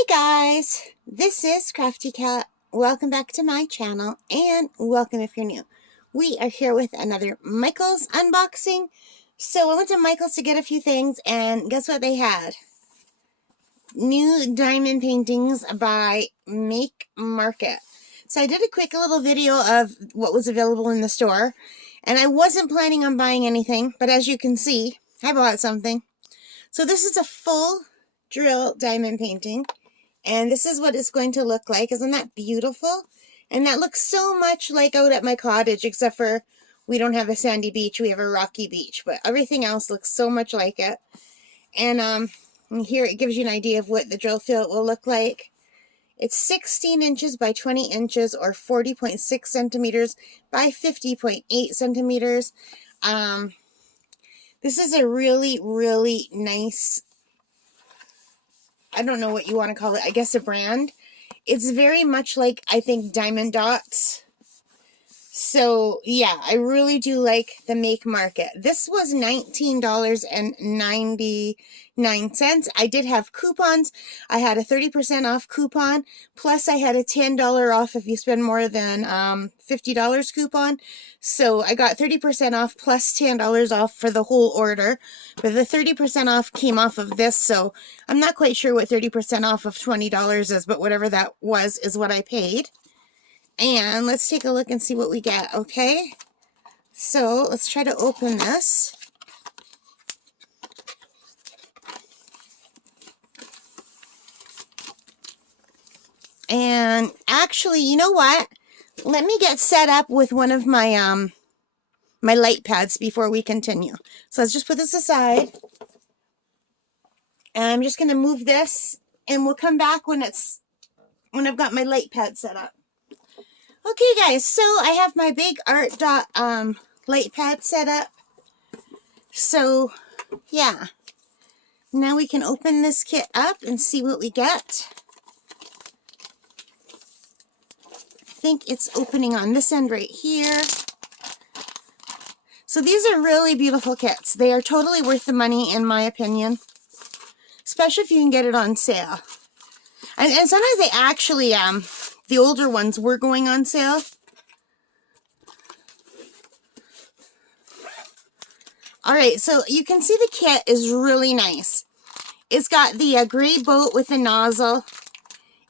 Hey guys, this is Crafty Cat. Welcome back to my channel and welcome if you're new. We are here with another Michael's unboxing. So I went to Michael's to get a few things and guess what they had? New diamond paintings by Make Market. So I did a quick little video of what was available in the store and I wasn't planning on buying anything, but as you can see, I bought something. So this is a full drill diamond painting. And this is what it's going to look like. Isn't that beautiful? And that looks so much like out at my cottage, except for we don't have a sandy beach. We have a rocky beach. But everything else looks so much like it. And here it gives you an idea of what the drill field will look like. It's 16 inches by 20 inches or 40.6 centimeters by 50.8 centimeters. This is a really, really nice, I don't know what you want to call it, I guess a brand. It's very much like, I think, Diamond Dots. So, yeah, I really do like the Make Market. This was $19.99. I did have coupons. I had a 30% off coupon, plus I had a $10 off if you spend more than $50 coupon. So I got 30% off plus $10 off for the whole order. But the 30% off came off of this, so I'm not quite sure what 30% off of $20 is, but whatever that was is what I paid. And let's take a look and see what we get, okay? So let's try to open this. And actually, you know what? Let me get set up with one of my my light pads before we continue. So let's just put this aside. And I'm just going to move this and we'll come back when I've got my light pad set up. Okay guys, so I have my big art dot light pad set up. So yeah, now we can open this kit up and see what we get. I think it's opening on this end right here. So these are really beautiful kits. They are totally worth the money in my opinion, especially if you can get it on sale. And sometimes they actually the older ones were going on sale. Alright, so you can see the kit is really nice. It's got the gray boat with the nozzle.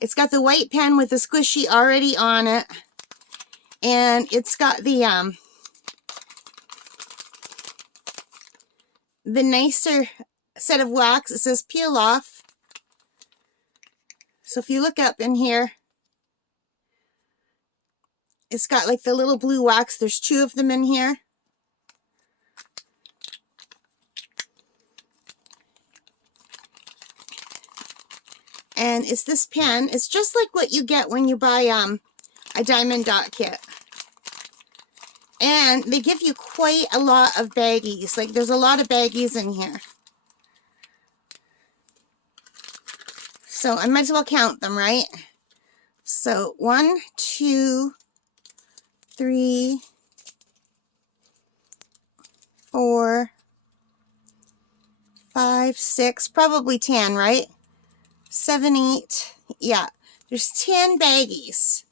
It's got the white pen with the squishy already on it. And it's got the nicer set of wax. It says peel off. So if you look up in here, it's got like the little blue wax. There's 2 of them in here. And it's this pen. It's just like what you get when you buy a Diamond Dot kit. And they give you quite a lot of baggies. Like there's a lot of baggies in here. So I might as well count them, right? So 1, 2, 3, 4, 5, 6, probably 10, right? 7, 8, yeah, there's 10 baggies,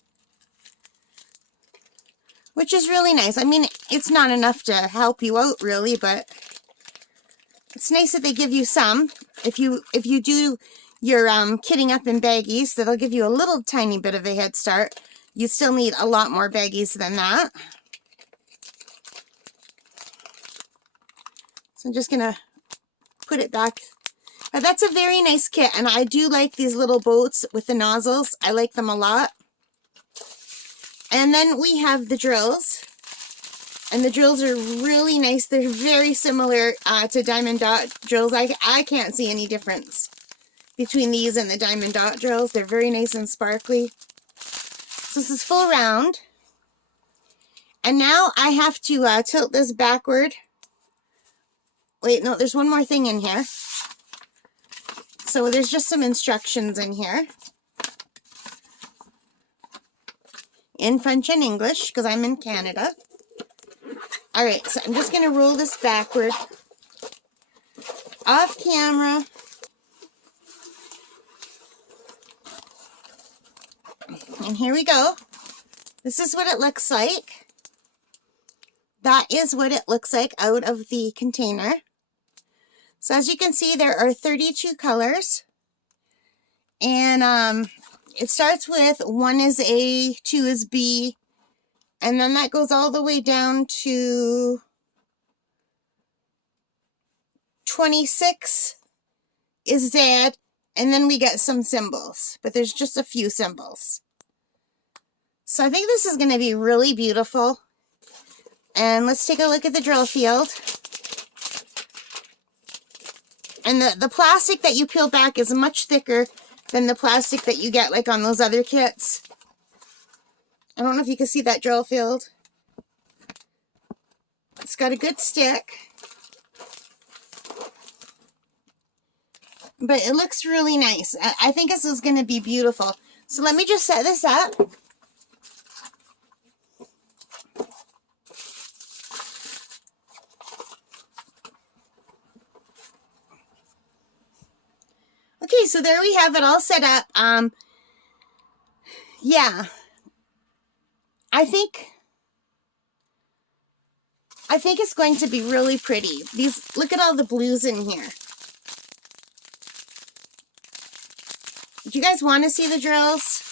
which is really nice. I mean, it's not enough to help you out really, but it's nice that they give you some. If you do your kitting up in baggies, that'll give you a little tiny bit of a head start. You still need a lot more baggies than that. So I'm just gonna put it back. But that's a very nice kit, and I do like these little boats with the nozzles. I like them a lot. And then we have the drills, and the drills are really nice. They're very similar to Diamond Dot drills. I can't see any difference between these and the Diamond Dot drills. They're very nice and sparkly. So this is full round. And now I have to tilt this backward. Wait, no, there's one more thing in here. So there's just some instructions in here. In French and English, because I'm in Canada. Alright, so I'm just going to roll this backward. Off camera. and here we go. This is what it looks like. That is what it looks like out of the container. So as you can see, there are 32 colors. And it starts with 1 is A, 2 is B, and then that goes all the way down to 26 is Z, and then we get some symbols, but there's just a few symbols. So I think this is going to be really beautiful. And let's take a look at the drill field. And the plastic that you peel back is much thicker than the plastic that you get like on those other kits. I don't know if you can see that drill field. It's got a good stick. But it looks really nice. I think this is going to be beautiful. So let me just set this up. Okay, so there we have it all set up. Yeah. I think it's going to be really pretty. Look at all the blues in here. Do you guys want to see the drills?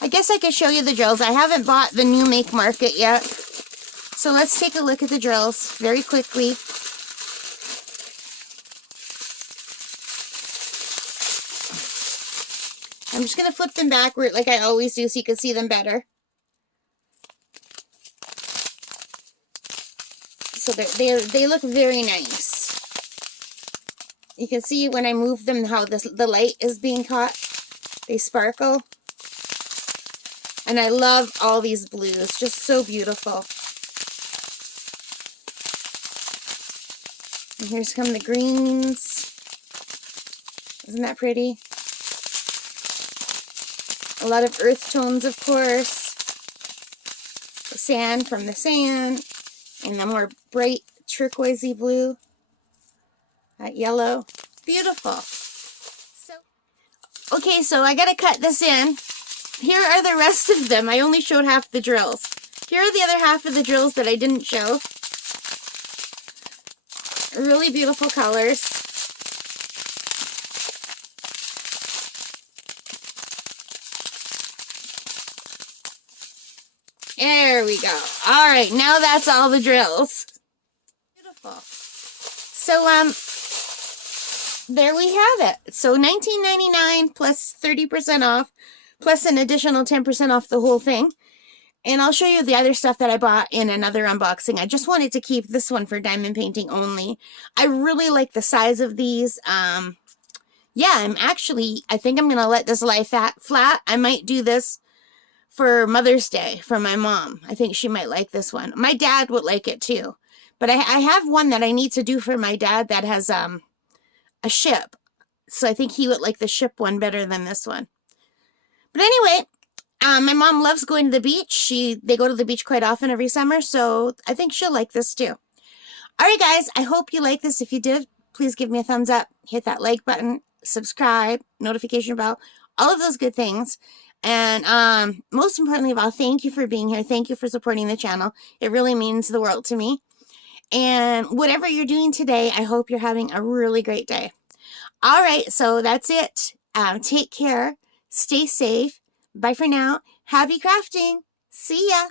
I guess I could show you the drills. I haven't bought the new make market yet. So let's take a look at the drills very quickly. I'm just going to flip them backward like I always do so you can see them better. So they look very nice. You can see when I move them how the light is being caught. They sparkle. And I love all these blues. Just so beautiful. And here's come the greens. Isn't that pretty? A lot of earth tones, of course. The sand from the sand. And the more bright turquoisey blue. That yellow. Beautiful. Okay, so I gotta cut this in. Here are the rest of them. I only showed half the drills. Here are the other half of the drills that I didn't show. Really beautiful colors. There we go. All right, now that's all the drills. Beautiful. So, there we have it. So $19.99 plus 30% off, plus an additional 10% off the whole thing. And I'll show you the other stuff that I bought in another unboxing. I just wanted to keep this one for diamond painting only. I really like the size of these. Yeah, I think I'm going to let this lie flat. I might do this for Mother's Day for my mom. I think she might like this one. My dad would like it too. But I have one that I need to do for my dad that has a ship. So I think he would like the ship one better than this one. But anyway, my mom loves going to the beach. They go to the beach quite often every summer. So I think she'll like this too. All right, guys. I hope you like this. If you did, please give me a thumbs up. Hit that like button. Subscribe. Notification bell. All of those good things. And most importantly of all, thank you for being here. Thank you for supporting the channel. It really means the world to me. And whatever you're doing today, I hope you're having a really great day. All right, so that's it. Take care. Stay safe. Bye for now. Happy crafting. See ya.